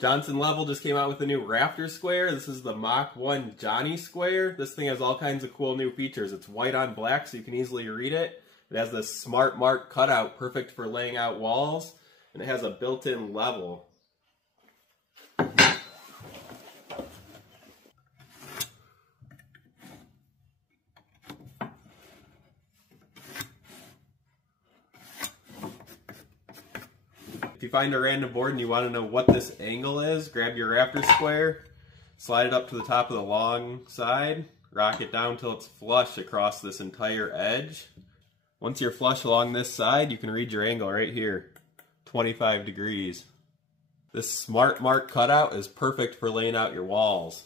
Johnson Level just came out with a new Raptor Square. This is the Mach 1 Johnny Square. This thing has all kinds of cool new features. It's white on black so you can easily read it. It has this Smart Mark cutout, perfect for laying out walls. And it has a built-in level. If you find a random board and you want to know what this angle is, grab your Raptor Square, slide it up to the top of the long side, rock it down until it's flush across this entire edge. Once you're flush along this side, you can read your angle right here, 25 degrees. This Smart Mark cutout is perfect for laying out your walls.